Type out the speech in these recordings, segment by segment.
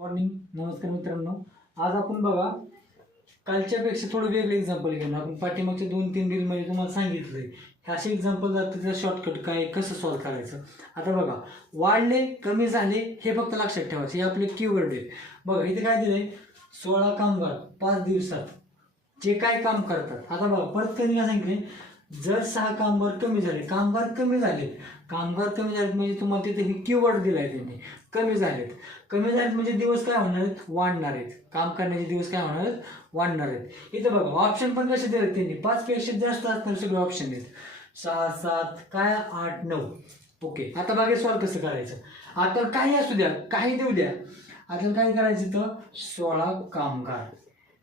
Morning. नमस्कार मित्रांनो. आज आपण बघा कालच्यापेक्षा थोडं वेगळं एक्झाम्पल घेऊन आपण पाठीमागच्या 2-3 रीलमध्ये तुम्हाला सांगितलंय हे असे एक्झाम्पल जातं त्याचं शॉर्टकट काय कसं सॉल्व्ह करायचं. आता बघा वाढले कमी झाले हे फक्त लक्षात ठेवायचं, हे आपले कीवर्ड आहेत. बघा इथे काय दिलंय 16 कामगार 5 दिवसात जे काय काम करतात. आता बघा परत कधी काय सांगितले, जर 6 कामगार कमी झाले, कामगार कमी झालेत म्हणजे तुम्हाला तिथे हे कीवर्ड दिलाय त्यांनी कमी झालेत म्हणजे दिवस काय होणार आहेत, वाढणार आहेत. काम करण्याचे दिवस काय होणार आहेत, वाढणार आहेत. इथं बघा ऑप्शन पण कसे दिलेत त्यांनी, 5 पेक्षा जास्त असणारे सगळे ऑप्शन आहेत. 6, 7 काय 8, 9. ओके, आता बघा सॉल्व्ह कसं करायचं. आता काही असू द्या, काही देऊ द्या. आता काय करायचं तर 16 कामगार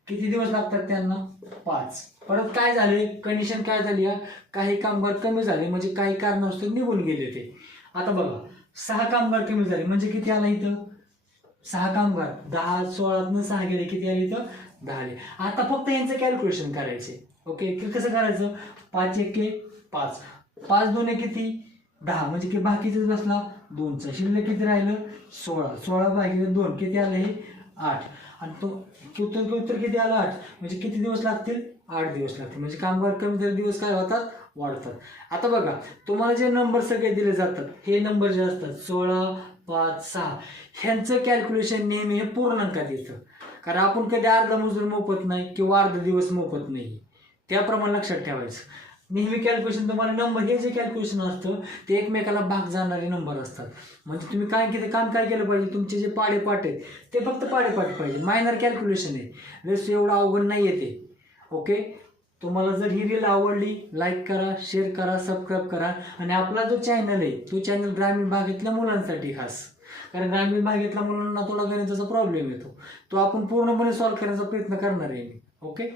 किती दिवस लागतात त्यांना, 5. परत काय झाले, कंडिशन काय झाली, काही कामगार कमी झाले म्हणजे काही कारणास्तव निघून गेले ते. आता बघा 6 कामगार कमी झाले म्हणजे किती आला इथं, 6 कामगार 10 16 6 गेले किती आले इथं, 10 आले. आता फक्त यांचं कॅल्क्युलेशन करायचे. ओके, कसं करायचं, 5 1 5, 5 2 किती 10 म्हणजे की बाकीचं बसला 2चा शिल्लक किती राहिलं 16, 16 भागिले 2 किती आलं हे 8. आणि तो उत्तर किती आलं 8 म्हणजे किती दिवस लागतील, 8 दिवस लागतील. म्हणजे कामगार कमी झाले दिवस काय होतात, वाढतात. आता बघा तुम्हाला जे नंबर सगळे दिले जातात हे नंबर जे असतात 16 5 6 ह्यांचं कॅल्क्युलेशन नेहमी हे पूर्णांकात येतं. कारण आपण कधी अर्धा मजूर मोफत नाही किंवा अर्धा दिवस मोफत नाही, त्याप्रमाणे लक्षात ठेवायचं. नेहमी कॅल्क्युलेशन तुम्हाला नंबर हे जे कॅल्क्युलेशन असतं ते एकमेकाला भाग जाणारे नंबर असतात. म्हणजे तुम्ही काय केलं, काम काय केलं पाहिजे, तुमचे जे पाडेपाठ आहेत ते फक्त पाडेपाठ पाहिजे. मायनर कॅल्क्युलेशन आहे, रेस एवढं अवघड नाही आहे ते. ओके, तुम्हाला जर ही रील आवडली लाईक करा, शेअर करा, सबस्क्राईब करा. आणि आपला जो चॅनल आहे तो चॅनल ग्रामीण भागातल्या मुलांसाठी खास, कारण ग्रामीण भागातल्या मुलांना थोडा गणिताचा प्रॉब्लेम येतो, तो आपण पूर्णपणे सॉल्व्ह करण्याचा प्रयत्न करणार आहे. ओके.